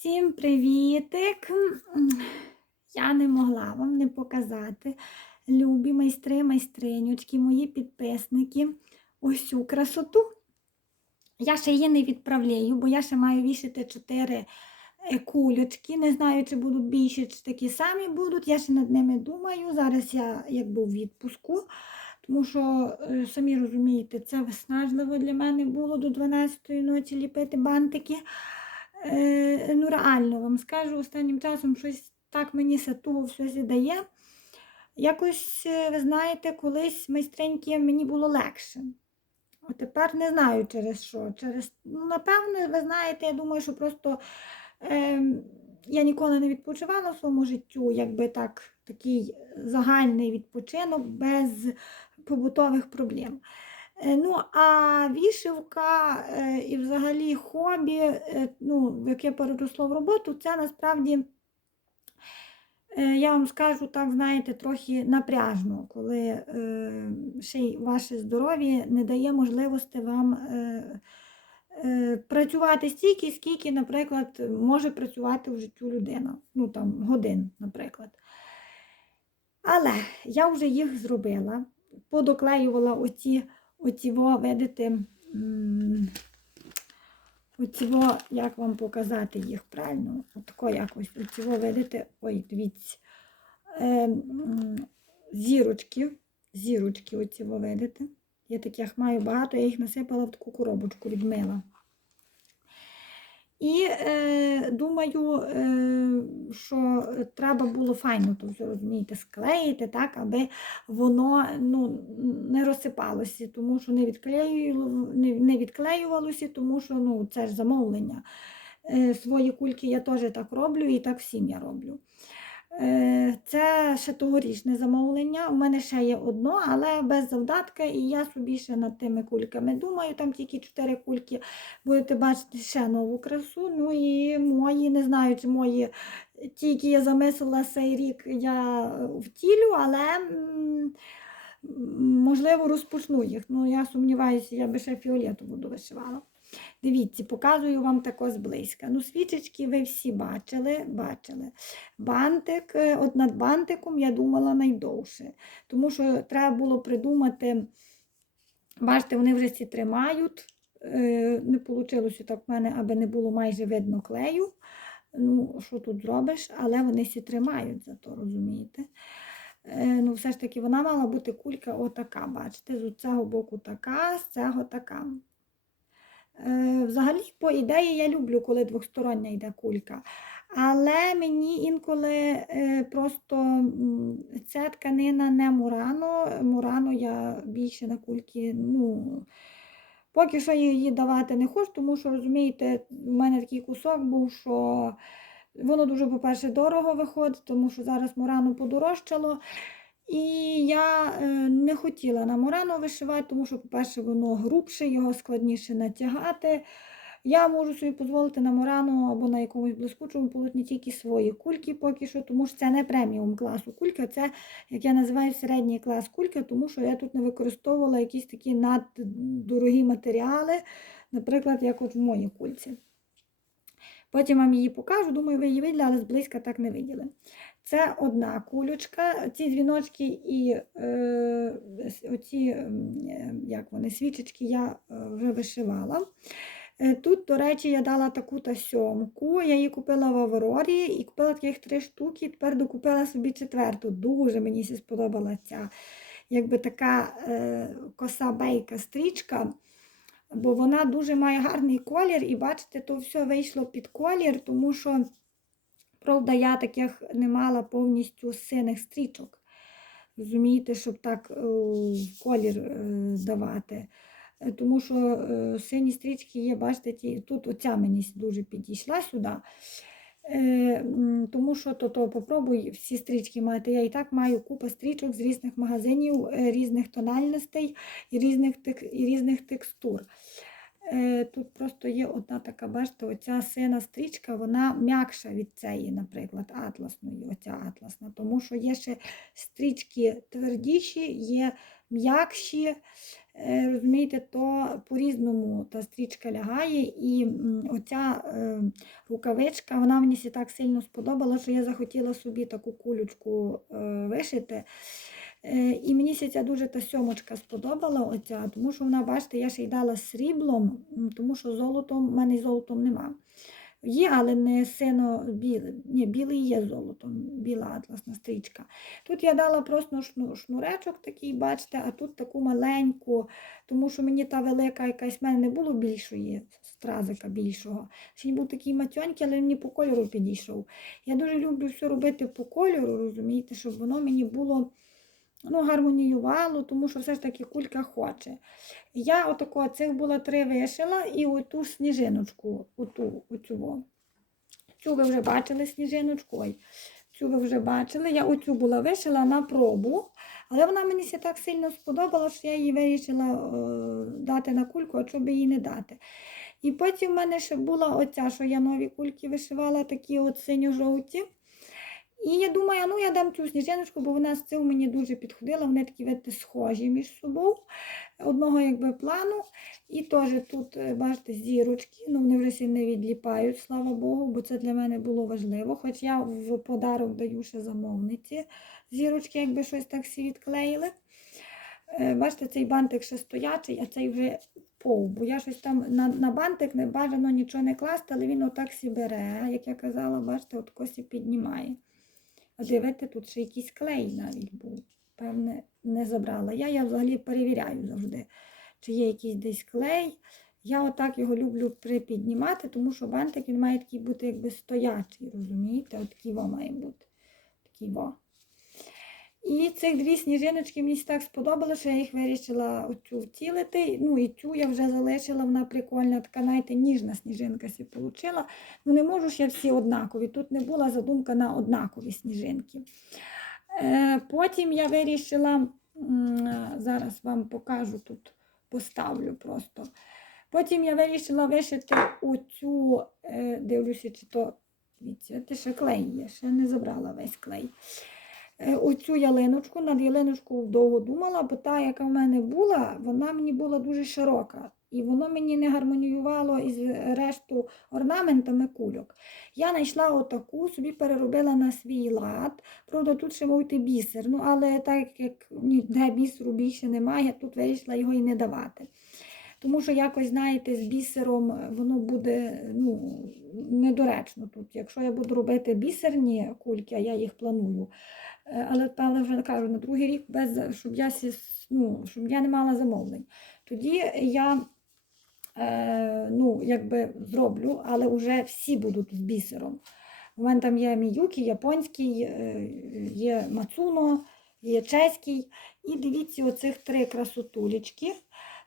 Всім привітик! Я не могла вам не показати, любі майстри, майстринючки, мої підписники, ось цю красоту. Я ще її не відправляю, бо я ще маю вішати 4 кульочки. Не знаю, чи будуть більші, чи такі самі будуть. Я ще над ними думаю. Зараз я якби в відпуску, тому що, е, самі розумієте, це виснажливо для мене було до 12-ї ночі ліпити бантики. Е, ну, реально вам скажу, останнім часом щось так мені сатуго все зідає. Якось, е, ви знаєте, колись майстреньки мені було легше. А тепер не знаю через що. Через, ну, напевно, ви знаєте, я думаю, що просто е, я ніколи не відпочивала в своєму життю, якби так, такий загальний відпочинок без побутових проблем. Е, Ну, а вішивка е, і взагалі хобі, е, ну, яке переросло в роботу, це насправді, я вам скажу так, знаєте, трохи напряжно, коли ще й ваше здоров'я не дає можливості вам працювати стільки, скільки, наприклад, може працювати в життю людина. Ну, там, годин, наприклад. Але я вже їх зробила, подоклеювала оці, оці во, видите, оціво, оці як вам показати їх правильно, отако якось, оціво, видите, ой, дивіться, е, зірочки, зірочки оці во, видите. Я таких маю багато, я їх насипала в таку коробочку від мила. І е, думаю, е, що треба було файно все розумієте, склеїти, так, аби воно ну, не розсипалося, тому що не, відклею, не, не відклеювалося, тому що ну, це ж замовлення. Е, свої кульки я теж так роблю і так всім я роблю. Е, Це ще тогорічне замовлення. У мене ще є одно, але без завдатка, і я собі ще над тими кульками думаю, там тільки 4 кульки будете бачити ще нову красу. Ну і мої, не знаю, чи мої ті, які я замислила цей рік, я втілю, але можливо розпочну їх. Ну, я сумніваюся, я би ще фіолетову довишивала. Дивіться, показую вам тако зблизька. Ну, свічечки ви всі бачили, бачили. Бантик, е, от над бантиком я думала найдовше, тому що треба було придумати, бачите, вони вже всі тримають. Е, Не вийшло так в мене, аби не було майже видно клею. Ну, що тут зробиш, але вони всі тримають зато, розумієте? Е, Ну, все ж таки, вона мала бути кулька отака, бачите, з цього боку така, з цього така. Е, Взагалі, по ідеї, я люблю, коли двостороння йде кулька. Але мені інколи е, просто ця тканина не мурано. Мурано я більше на кульки. ну, Поки що її давати не хочу, тому що, розумієте, в мене такий кусок був, що воно дуже, по-перше, дорого виходить, тому що зараз мурано подорожчало. І я е, не хотіла на Мурано вишивати, тому що, по-перше, воно грубше, його складніше натягати. Я можу собі дозволити на Мурано або на якомусь блискучому полотні тільки свої кульки поки що, тому що це не преміум класу кулька, це, як я називаю, середній клас кулька, тому що я тут не використовувала якісь такі наддорогі матеріали, наприклад, як от в моїй кульці. Потім вам її покажу, думаю, ви її виділи, але зблизька так не виділи. Це одна кулючка. Ці дзвіночки і е, оці, е, як вони, свічечки я е, вже вишивала. Е, Тут, до речі, я дала таку та сьомку. Я її купила в Аврорі і купила таких три штуки. Тепер докупила собі четверту. Дуже мені сподобала ця якби така е, коса бейка стрічка. Бо вона дуже має гарний колір, і бачите, то все вийшло під колір, тому що Правда, я таких не мала повністю синих стрічок. Розумієте, щоб так е, колір е, давати. Тому що е, сині стрічки є, бачите, ті, тут оця мені дуже підійшла сюди. Тому що то, то попробуй всі стрічки мати. Я і так маю купу стрічок з різних магазинів, різних тональностей і різних, і різних текстур. Е, Тут просто є одна така, бачите, оця сина стрічка, вона м'якша від цієї, наприклад, атласної, оця атласна, тому що є ще стрічки твердіші, є м'якші. е, розумієте, то по-різному та стрічка лягає. І оця е, рукавичка, вона мені так сильно сподобала, що я захотіла собі таку кулючку вишити. Е, І мені ся ця дуже та сьомочка сподобала, оця, тому що вона, бачите, я ще й дала сріблом, тому що золотом, в мене золотом нема. Є, але не сино білий. Ні, білий є золотом, біла атласна стрічка. Тут я дала просто шну- шнуречок такий, бачите, а тут таку маленьку, тому що мені та велика якась в мене не було більшої стразика більшого. Ще й був такий матьонький, але мені по кольору підійшов. Я дуже люблю все робити по кольору, розумієте, щоб воно мені було ну, гармоніювало, тому що все ж таки кулька хоче. Я отако цих було три вишила і оту сніжиночку, оту, оцю. Цю ви вже бачили сніжиночку. Цю ви вже бачили. Я оцю була вишила на пробу, але вона мені ся так сильно сподобала, що я її вирішила е, дати на кульку, а би її не дати. І потім в мене ще була оця, що я нові кульки вишивала, такі от синьо-жовті. І я думаю, ну я дам цю сніжиночку, бо вона з цим мені дуже підходила. Вони такі видите, схожі між собою, одного якби плану. І теж тут, е, бачите, зірочки, ну вони вже не відліпають, слава Богу, бо це для мене було важливо. Хоч я в подарок даю ще замовниці зірочки, якби щось так всі відклеїли. Е, Бачите, цей бантик ще стоячий, а цей вже пов. Бо я щось там на, на бантик не бажано нічого не класти, але він отак сі бере, як я казала, бачите, от косі піднімає. Дивите, тут ще якийсь клей навіть був. Певне, не забрала. Я, я взагалі перевіряю завжди, чи є якийсь десь клей. Я отак його люблю припіднімати, тому що бантик він має такий бути якби стоячий, розумієте? От такий во має бути. Такий во. І цих дві сніжиночки мені так сподобалося, що я їх вирішила оцю втілити. Ну і цю я вже залишила, вона прикольна, така, знаєте, ніжна сніжинка сі получила. Ну не можу ж я всі однакові. Тут не була задумка на однакові сніжинки. Е, потім я вирішила, зараз вам покажу тут, поставлю просто. Потім я вирішила вишити оцю, е, дивлюся, чи то, дивіться, це ще клей є, ще не забрала весь клей. Е, Оцю ялиночку, над ялиночку довго думала, бо та, яка в мене була, вона мені була дуже широка. І воно мені не гармоніювало із решту орнаментами кульок. Я знайшла отаку, собі переробила на свій лад. Правда, тут ще мов йти бісер. Ну, але так як ніде бісеру більше немає, тут вирішила його і не давати. Тому що якось, знаєте, з бісером воно буде ну, недоречно тут. Якщо я буду робити бісерні кульки, а я їх планую. Е, Але певно вже кажу, на другий рік, без, щоб, я, ну, щоб я не мала замовлень. Тоді я е, ну, якби зроблю, але вже всі будуть з бісером. У мене там є міюкі, японський, е, є мацуно, є чеський. І дивіться, оцих три красотулечки.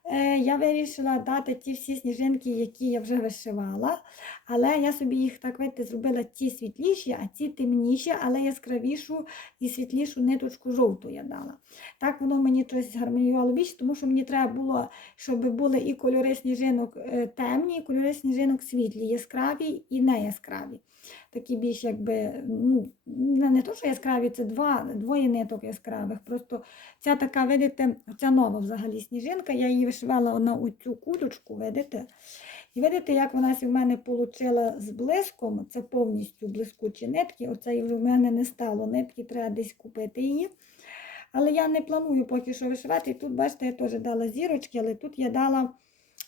Е, Я вирішила дати ті всі сніжинки, які я вже вишивала. Але я собі їх так видите, зробила ті світліші, а ці темніші, але яскравішу і світлішу ниточку жовту я дала. Так воно мені щось гармоніювало більше, тому що мені треба було, щоб були і кольори сніжинок е, темні, і кольори сніжинок світлі, яскраві і не яскраві. Такі більш якби, ну, не то, що яскраві, це два, двоє ниток яскравих. Просто ця така, видите, ця нова взагалі сніжинка, я її вишивала на оцю кулючку, видите? І видите, як вона в мене отримала з блиском, це повністю блискучі нитки. Оце в мене не стало нитки, треба десь купити її. Але я не планую поки що вишивати. Тут, бачите, я теж дала зірочки, але тут я дала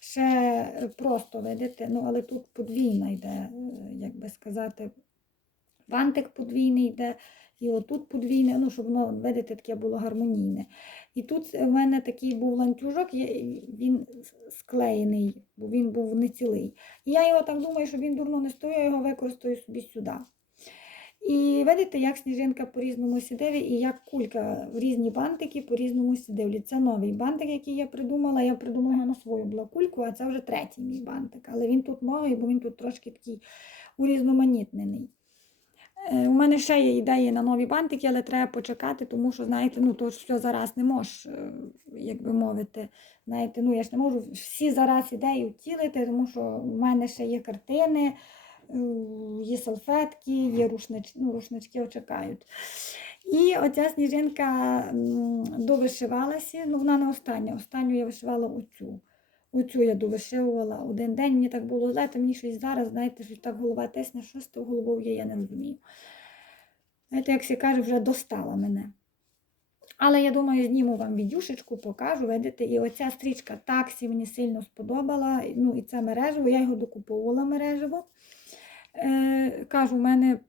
ще просто, видите, ну, але тут подвійна йде, е, як би сказати, бантик подвійний йде, і отут подвійне, ну, щоб воно, видите, таке було гармонійне. І тут в мене такий був ланцюжок, він склеєний, бо він був не цілий. І я його так думаю, що він дурно не стоїть, я його використаю собі сюди. І видите, як сніжинка по-різному сідає, і як кулька в різні бантики по-різному сідивлять. Це новий бантик, який я придумала. Я придумала на свою була кульку, а це вже третій мій бантик. Але він тут новий, бо він тут трошки такий урізноманітнений. Е, У мене ще є ідеї на нові бантики, але треба почекати, тому що, знаєте, ну то все зараз не можеш, е, як би мовити. Знаєте, ну я ж не можу всі зараз ідеї втілити, тому що в мене ще є картини, є салфетки, є рушнички, ну, рушнички чекають. І оця сніжинка довишивалася, ну вона не остання. Останню я вишивала оцю. Оцю я довишивувала один день. Мені так було зле, мені щось зараз, знаєте, що так голова тисне, що з тою головою є, я не розумію. Знаєте, як всі каже, вже достала мене. Але я думаю, зніму вам відюшечку, покажу, видите, і оця стрічка таксі мені сильно сподобала. Ну і це мережево, я його докуповувала мережево. Е, кажу, у мене,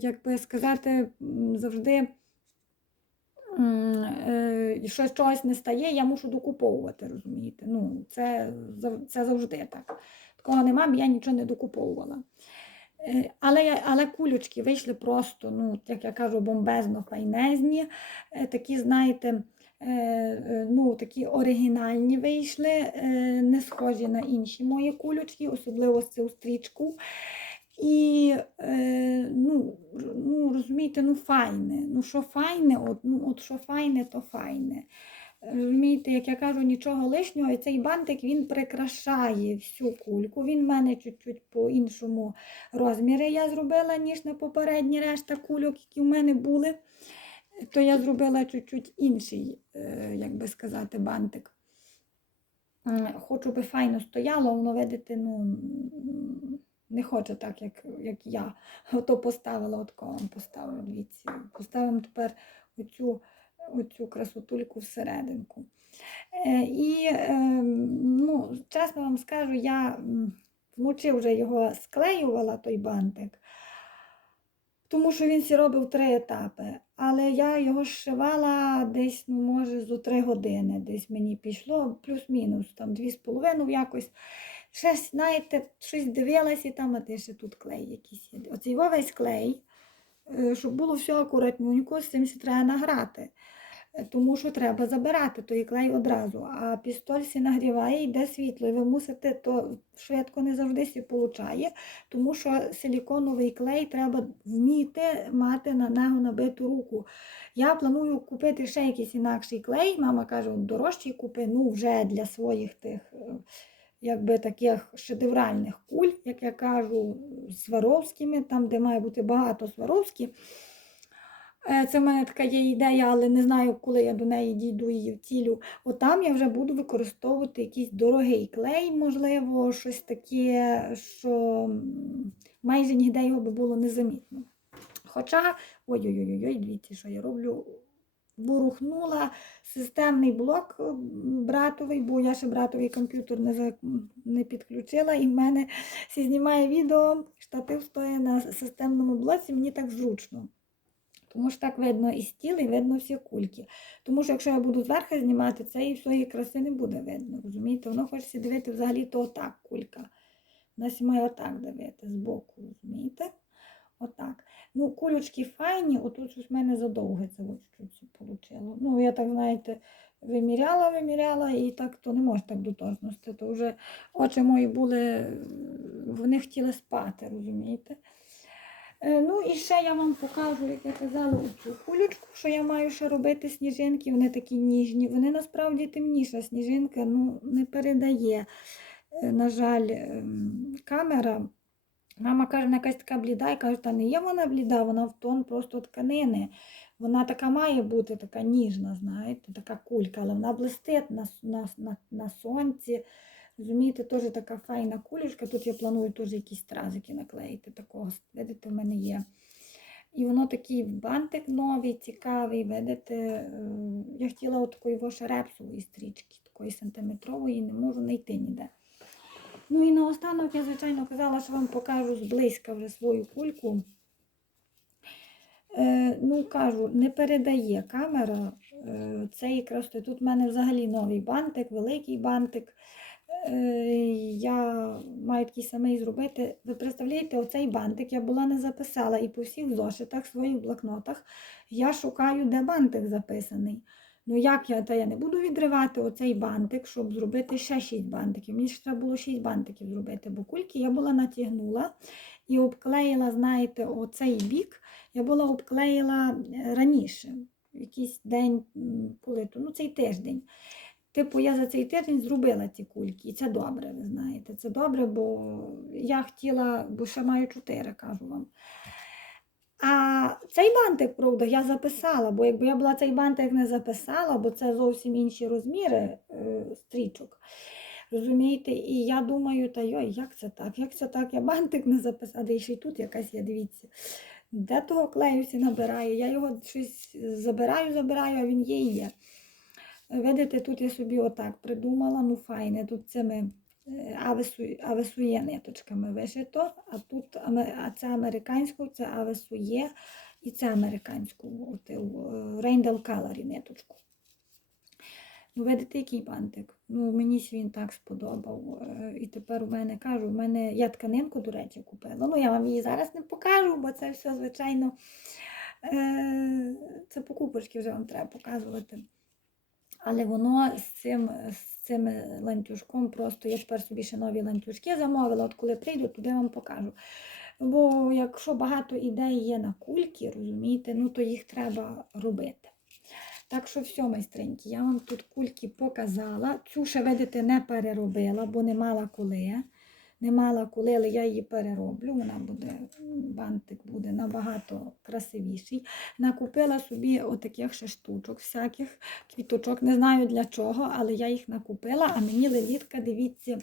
як би сказати, завжди е, що чогось не стає, я мушу докуповувати, розумієте? Ну, це, це завжди так. Такого нема, я нічого не докуповувала. Е, Але, але кулючки вийшли просто, ну, як я кажу, бомбезно файнезні. Такі, знаєте, ну, такі оригінальні вийшли, не схожі на інші мої кулючки, особливо з цю стрічку. І е, ну, ну, розумієте, ну файне. Ну, що файне, от, ну, от що файне, то файне. Розумієте, як я кажу, нічого лишнього, і цей бантик він прикрашає всю кульку. Він в мене чуть-чуть по іншому розмірі я зробила, ніж на попередні решта кульок, які в мене були. То я зробила чуть-чуть інший, е, як би сказати, бантик. Хочу би файно стояло, воно, видите, ну, не хоче так, як, як я. Ото поставила, от вам поставила, дивіться. Поставимо тепер оцю, оцю красотульку всерединку. Е, і, е, ну, чесно вам скажу, я вночі вже його склеювала, той бантик, тому що він сі робив три етапи. Але я його зшивала десь, ну, може, зо три години. Десь мені пішло, плюс-мінус, там дві з половиною якось. Ще, знаєте, щось дивилась і там, а ти ще тут клей якийсь є. Оцей весь клей, е, щоб було все акуратненько, з цим ще треба награти. Е, Тому що треба забирати той клей одразу. А пістоль сі нагріває, йде світло, і ви мусите, то швидко не завжди сі получає, тому що силіконовий клей треба вміти мати на нього набиту руку. Я планую купити ще якийсь інакший клей. Мама каже, дорожчий купи, ну вже для своїх тих. Якби таких шедевральних куль, як я кажу, Сваровськими, там, де має бути багато Сваровські. Е, Це в мене така є ідея, але не знаю, коли я до неї дійду її втілю. Отам я вже буду використовувати якийсь дорогий клей, можливо, щось таке, що майже ніде його би було незамітно. Хоча, ой-ой-ой, дивіться, що я роблю. Ворухнула системний блок братовий, бо я ще братовий комп'ютер не, не підключила, і в мене всі знімає відео, штатив стоїть на системному блоці, мені так зручно. Тому що так видно і стіл, і видно всі кульки. Тому що якщо я буду зверху знімати, цієї всієї краси не буде видно. Розумієте? Воно хочеться дивити взагалі то отак кулька. Вона сі має отак дивити збоку, розумієте? Отак. Ну, кулючки файні, отут щось в мене задовге це вийшло. Ну, я так, знаєте, виміряла, виміряла, і так то не може так до. То вже очі мої були, вони хотіли спати, розумієте? Е, Ну і ще я вам покажу, як я казала, цю кулючку, що я маю ще робити сніжинки. Вони такі ніжні. Вони насправді темніша сніжинка, ну не передає. Е, На жаль, ем, камера. Мама каже, вона якась така бліда, і каже, та не є вона бліда, вона в тон просто тканини. Вона така має бути, така ніжна, знаєте, така кулька, але вона блистить на, на, на, на сонці. Розумієте, теж така файна кулечка. Тут я планую теж якісь стразики наклеїти такого. Видите, в мене є. І воно такий бантик новий, цікавий. Видите, е, я хотіла от такої воше стрічки, такої сантиметрової, не можу знайти ніде. Ну і наостанок я, звичайно, казала, що вам покажу зблизька вже свою кульку. Е, ну, кажу, не передає камера. Е, це якраз тут в мене взагалі новий бантик, великий бантик. Е, я маю такий самий зробити. Ви представляєте, оцей бантик я була не записала і по всіх зошитах, своїх блокнотах я шукаю, де бантик записаний. Ну як я, та я не буду відривати оцей бантик, щоб зробити ще 6 бантиків. Мені ж треба було 6 бантиків зробити, бо кульки я була натягнула і обклеїла, знаєте, оцей бік я була обклеїла е, раніше, якийсь день, коли то, ну цей тиждень. Типу, я за цей тиждень зробила ці кульки, і це добре, ви знаєте. Це добре, бо я хотіла, бо ще маю чотири, кажу вам. А цей бантик, правда, я записала, бо якби я була цей бантик не записала, бо це зовсім інші розміри е, стрічок. Розумієте, і я думаю, та йой, як це так? Як це так? Я бантик не записала, де ще й тут якась є, дивіться. Де того клеюся набираю? Я його щось забираю, забираю, а він є і є. Видите, тут я собі отак придумала, ну файне, тут цими авесує ниточками вишито, а тут а це американську, це авесує і це американську, от, е, ниточку. Ну, видите, який бантик. Ну, мені він так сподобав. Е, І тепер у мене кажу, у мене я тканинку, до речі, купила. Ну, я вам її зараз не покажу, бо це все, звичайно, е, це покупочки вже вам треба показувати. Але воно з цим, з цим ланцюжком просто я тепер собі ще нові ланцюжки замовила. От коли прийду, туди вам покажу. Бо якщо багато ідей є на кульки, розумієте, ну то їх треба робити. Так що все, майстренькі, я вам тут кульки показала. Цю ще, видите, не переробила, бо не мала коли. Не мала коли, але я її перероблю. Вона буде, бантик буде набагато красивіший. Накупила собі отаких ще штучок, всяких квіточок. Не знаю для чого, але я їх накупила. А мені лелітка, дивіться,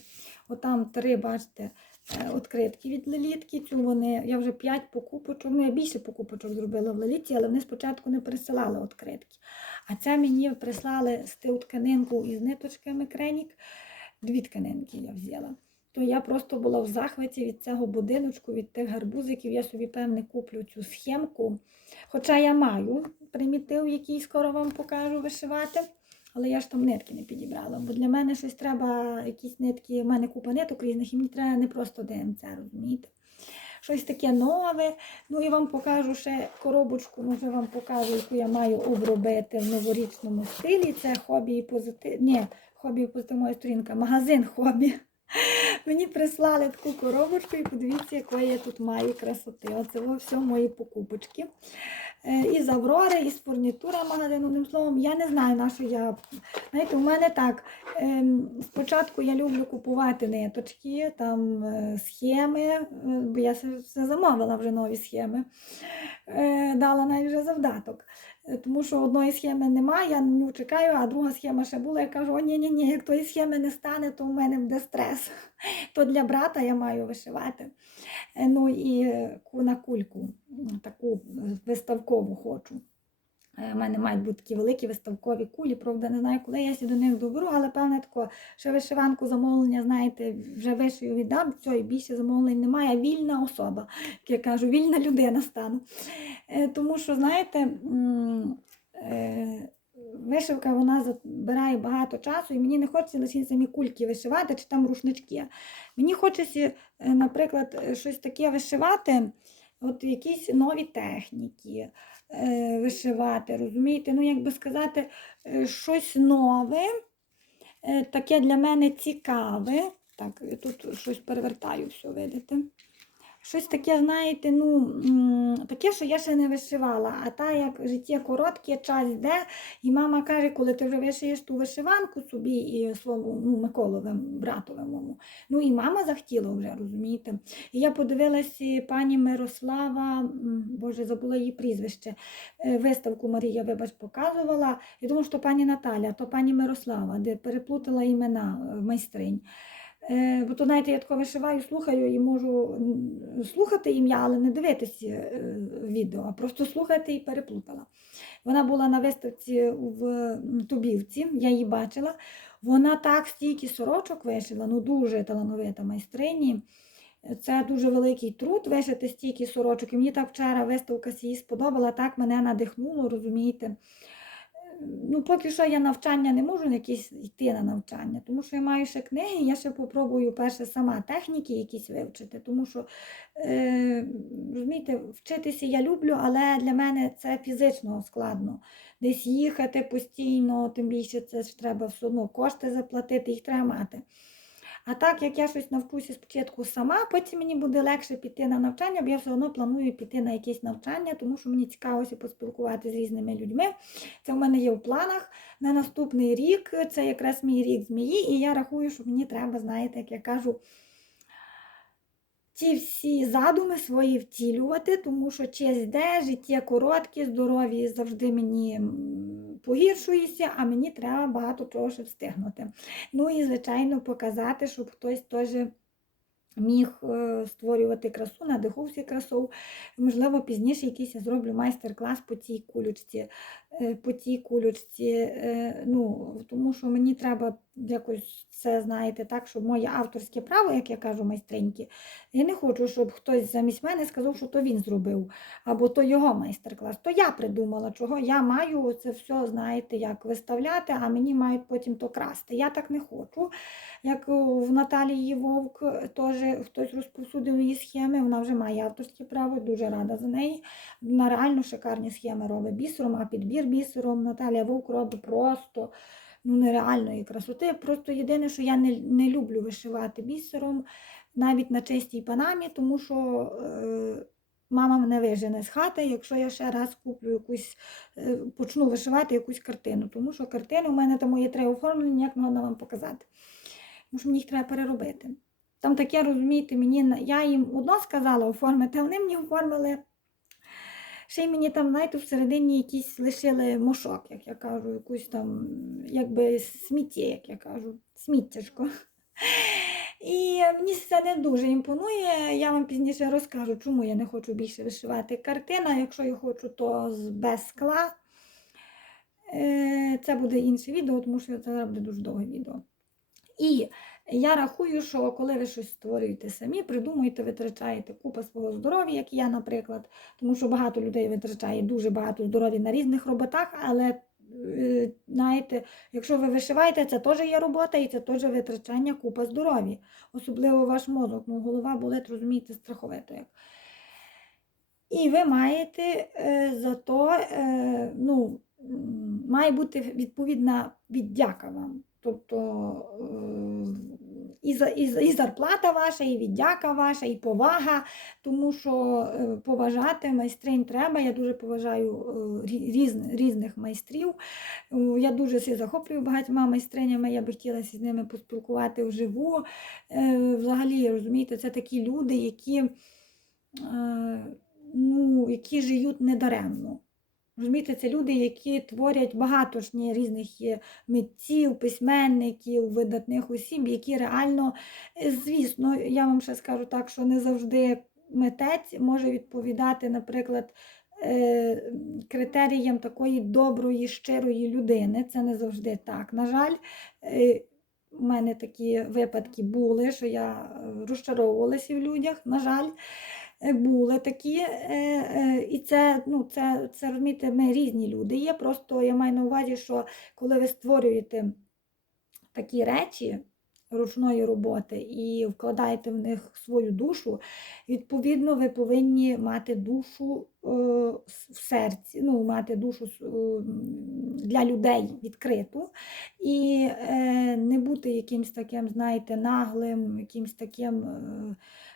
отам три, бачите, е, відкритки від лелітки. Цю вони, я вже п'ять покупочок, ну я більше покупочок зробила в лелітці, але вони спочатку не присилали відкритки. А це мені прислали з ту тканинку із ниточками кренік. Дві тканинки я взяла. То я просто була в захваті від цього будиночку, від тих гарбузиків. Я собі, певне, куплю цю схемку. Хоча я маю примітив, який скоро вам покажу вишивати. Але я ж там нитки не підібрала, бо для мене щось треба, якісь нитки, в мене купа ниток різних, і мені треба не просто ДМЦ, розумієте? Щось таке нове. Ну і вам покажу ще коробочку, може вам покажу, яку я маю обробити в новорічному стилі. Це хобі і позитив. Ні, хобі і позитив моя сторінка, магазин хобі. Мені прислали таку коробочку і подивіться, якої я тут маю красоти. Оце все мої покупочки. Е, І з Аврори, і з фурнітура магазину. Одним словом, я не знаю, на що я. Знаєте, у мене так. ем, Спочатку я люблю купувати ниточки, там е, схеми, е, бо я все- замовила вже нові схеми. Дала навіть вже завдаток. Е, Тому що одної схеми немає, я нього чекаю, а друга схема ще була. Я кажу, о, ні, ні, ні, як тої схеми не стане, то в мене буде стрес. То для брата я маю вишивати. Е, Ну і на кульку таку е, виставкову хочу. Е, У мене мають бути такі великі виставкові кулі, правда, не знаю, коли я сі до них доберу, але певне тако, що вишиванку замовлення, знаєте, вже вишию віддам, все, і більше замовлень немає. Вільна особа, як я кажу, вільна людина стану. Е, Тому що, знаєте, е, вишивка вона забирає багато часу, і мені не хочеться лише самі кульки вишивати чи там рушнички. Мені хочеться, е, наприклад, е, щось таке вишивати, от якісь нові техніки е, вишивати, розумієте? Ну, як би сказати, е, щось нове, е, таке для мене цікаве. Так, я тут щось перевертаю, все, видите? Щось таке, знаєте, ну, таке, що я ще не вишивала. А та як життя коротке, час йде, і мама каже, коли ти вже вишиєш ту вишиванку собі і слово ну, Миколовим, братовому. Ну і мама захотіла вже, розумієте. І я подивилася пані Мирослава, боже, забула її прізвище. е, Виставку Марія, вибач, показувала. Я думаю, що пані Наталя, то пані Мирослава, де переплутала імена е, майстринь. Е, Бо то, знаєте, я тако вишиваю, слухаю і можу слухати ім'я, але не дивитися е, відео, а просто слухати і переплутала. Вона була на виставці в Тубівці, я її бачила. Вона так стільки сорочок вишила, ну дуже талановита майстрині. Це дуже великий труд вишити стільки сорочок. І мені так вчора виставка її сподобала, так мене надихнуло, розумієте. Ну, поки що я навчання не можу якісь йти на навчання, тому що я маю ще книги, я ще попробую перше сама техніки якісь вивчити, тому що, е, розумієте, вчитися я люблю, але для мене це фізично складно. Десь їхати постійно, тим більше це ж треба все одно кошти заплатити, їх треба мати. А так, як я щось навчуся спочатку сама, потім мені буде легше піти на навчання, бо я все одно планую піти на якесь навчання, тому що мені цікавося поспілкуватися з різними людьми. Це в мене є в планах на наступний рік. Це якраз мій рік змії, і я рахую, що мені треба, знаєте, як я кажу, ті всі задуми свої втілювати, тому що час йде, життя коротке, здоров'я завжди мені погіршується, а мені треба багато чого ще встигнути. Ну і, звичайно, показати, щоб хтось теж міг е, створювати красу, надихався красою. Можливо, пізніше якийсь я зроблю майстер-клас по цій кулючці. Е, По цій кулючці. е, Ну, тому що мені треба якось це, знаєте, так, щоб моє авторське право, як я кажу, майстреньки. Я не хочу, щоб хтось замість мене сказав, що то він зробив, або то його майстер-клас. То я придумала, чого я маю це все, знаєте, як виставляти, а мені мають потім то красти. Я так не хочу. Як в Наталії Вовк теж хтось розповсюдив її схеми, вона вже має авторське право, дуже рада за неї. Вона реально шикарні схеми робить бісером, а бісером Наталія Вовк робить просто ну, нереальної красоти. Просто єдине, що я не, не люблю вишивати бісером навіть на чистій панамі, тому що е, мама мене вижене з хати, якщо я ще раз куплю якусь, е, почну вишивати якусь картину. Тому що картини у мене там є три оформлення, як можна вам показати. Тому що мені їх треба переробити. Там таке, розумієте, мені, я їм одно сказала оформити, а вони мені оформили. Ще й мені там, знаєте, всередині якісь лишили мошок, як я кажу, якусь там, якби сміття, як я кажу, сміттяшко. І мені це не дуже імпонує. Я вам пізніше розкажу, чому я не хочу більше вишивати картина. Якщо я хочу, то без скла. Е, Це буде інше відео, тому що це буде дуже довге відео. І я рахую, що коли ви щось створюєте самі, придумуєте, витрачаєте купа свого здоров'я, як я, наприклад, тому що багато людей витрачає дуже багато здоров'я на різних роботах, але е, знаєте, якщо ви вишиваєте, це теж є робота і це теж витрачання купа здоров'я. Особливо ваш мозок, ну голова болить, розумієте, страховито як. І ви маєте е, за то, е, ну, має бути відповідна віддяка вам. Тобто е, і, і, зарплата ваша, і віддяка ваша, і повага, тому що е, поважати майстринь треба. Я дуже поважаю е, рі- різн- різних майстрів. Я дуже се захоплюю багатьма майстринями, я би хотіла з ними поспілкувати вживу. Взагалі, розумієте, це такі люди, які, ну, які живуть недаремно. Розумієте, це люди, які творять багато ж різних митців, письменників, видатних осіб, які реально, е, звісно, я вам ще скажу так, що не завжди митець може відповідати, наприклад, е, критеріям такої доброї, щирої людини. Це не завжди так. На жаль, е, у мене такі випадки були, що я е, розчаровувалася в людях, на жаль. Е, Були такі, е, е, і це, ну, це, це розумієте, ми різні люди є. Просто я маю на увазі, що коли ви створюєте такі речі ручної роботи і вкладаєте в них свою душу, відповідно, ви повинні мати душу в серці, ну, мати душу для людей відкриту і не бути якимсь таким, знаєте, наглим, якимсь таким.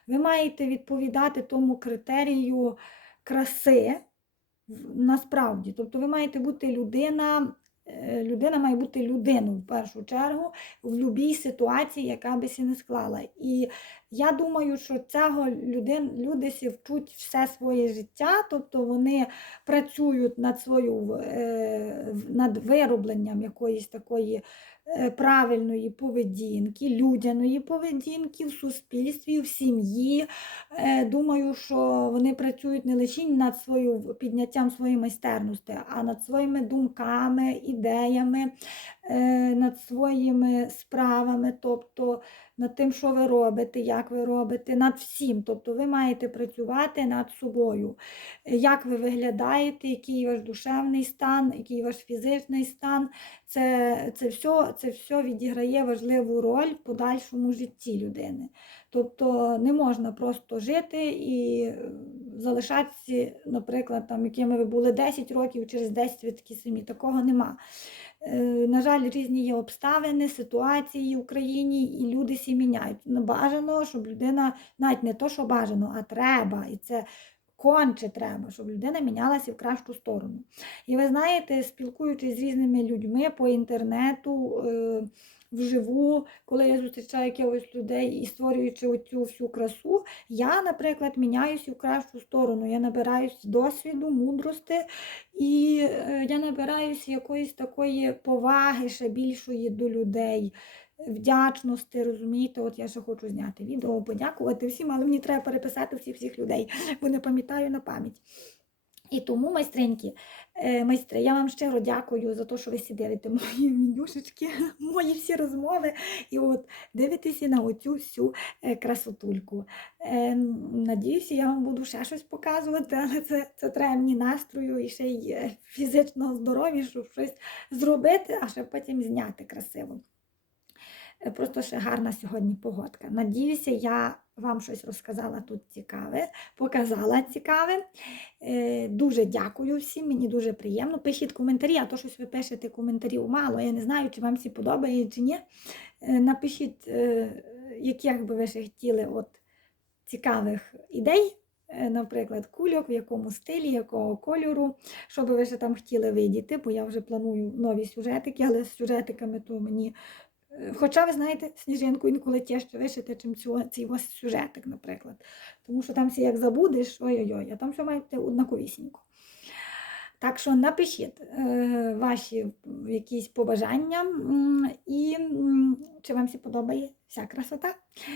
Ви маєте відповідати тому критерію краси насправді. Тобто ви маєте бути людина, е, людина має бути людиною в першу чергу в будь-якій ситуації, яка би сі не склала. І я думаю, що цього люди сі вчуть все своє життя, тобто вони працюють над свою е, над виробленням якоїсь такої е, правильної поведінки, людяної поведінки в суспільстві, в сім'ї. Е, Думаю, що вони працюють не лише над свою підняттям своєї майстерності, а над своїми думками, ідеями, над своїми справами, тобто над тим, що ви робите, як ви робите, над всім. Тобто ви маєте працювати над собою. Як ви виглядаєте, який ваш душевний стан, який ваш фізичний стан. Це, це, все, це все відіграє важливу роль в подальшому житті людини. Тобто не можна просто жити і залишатися, наприклад, там, якими ви були 10 років, через 10 ви такі самі. Такого нема. Е, На жаль, різні є обставини, ситуації в Україні, і люди всі міняють. Ну, Бажано, щоб людина, навіть не то, що бажано, а треба. І це конче треба, щоб людина мінялася в кращу сторону. І ви знаєте, спілкуючись з різними людьми по інтернету, е, вживу, коли я зустрічаю якихось людей і створюючи оцю всю красу, я, наприклад, міняюсь у кращу сторону. Я набираюсь досвіду, мудрости, і е, я набираюсь якоїсь такої поваги ще більшої до людей. Вдячності, розумієте, от я ще хочу зняти відео, подякувати всім, але мені треба переписати всіх всіх людей, бо не пам'ятаю на пам'ять. І тому, майстриньки, е, майстри, я вам щиро дякую за те, що ви всі мої менюшечки, мої всі розмови. І от дивитеся на оцю всю е, красотульку. Е, Надіюся, я вам буду ще щось показувати, але це, це треба мені настрою і ще й фізичного здоров'я, щоб щось зробити, а ще потім зняти красиво. Е, Просто ще гарна сьогодні погодка. Надіюся, я вам щось розказала тут цікаве, показала цікаве. Е, Дуже дякую всім, мені дуже приємно. Пишіть коментарі, а то щось ви пишете коментарів мало. Я не знаю, чи вам всі подобає, чи ні. Е, Напишіть, яких би ви ще хотіли от, цікавих ідей. Наприклад, кульок, в якому стилі, якого кольору, що би ви ще там хотіли видіти, бо я вже планую нові сюжетики, але з сюжетиками то мені Хоча, ви знаєте, сніжинку інколи тяжче вишити, чим цього, цей ось сюжетик, наприклад. Тому що там всі як забудеш, ой-ой-ой, а там все має бути однаковісінько. Так що напишіть е, ваші якісь побажання і чи вам всі подобає вся красота.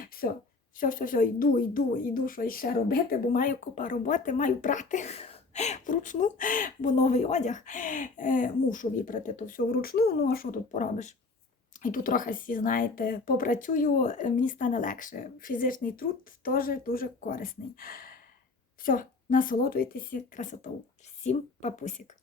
Все, все, все, все, йду, йду, йду щось ще робити, бо маю купа роботи, маю прати вручну, бо новий одяг. Е, мушу випрати то все вручну, ну а що тут поробиш? І тут трохи всі, знаєте, попрацюю, е, мені стане легше. Фізичний труд теж дуже корисний. Все, насолоджуйтеся красотою. Всім папусік!